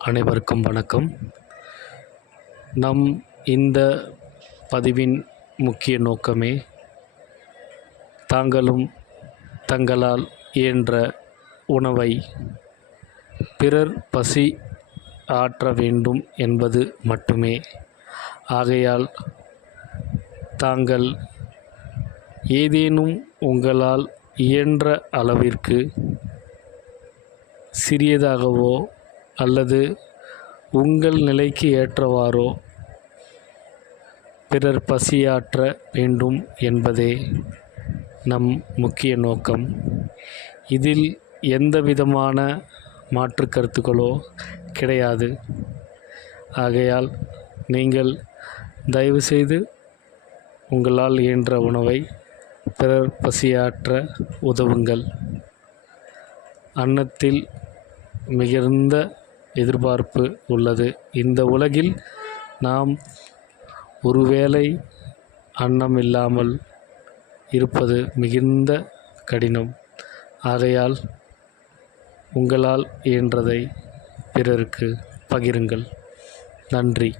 அனைவருக்கும் வணக்கம். நம் இந்த பதிவின் முக்கிய நோக்கமே தாங்களும் தங்களால் இயன்ற உணவை பிறர் பசி ஆற்ற வேண்டும் என்பது மட்டுமே. ஆகையால் தாங்கள் ஏதேனும் உங்களால் இயன்ற அளவிற்கு சிறியதாகவோ அல்லது உங்கள் நிலைக்கு ஏற்றவாறோ பிறர் பசியாற்ற வேண்டும் என்பதே நம் முக்கிய நோக்கம். இதில் எந்த விதமான மாற்று கருத்துக்களோ கிடையாது. ஆகையால் நீங்கள் தயவுசெய்து உங்களால் இயன்ற உணவை பிறர் பசியாற்ற உதவுங்கள். அன்னத்தில் மிகுந்த எதிர்பார்ப்பு உள்ளது. இந்த உலகில் நாம் ஒருவேளை அன்னம் இல்லாமல் இருப்பது மிகுந்த கடினம். ஆகையால் உங்களால் இயன்றதை பிறருக்கு பகிருங்கள். நன்றி.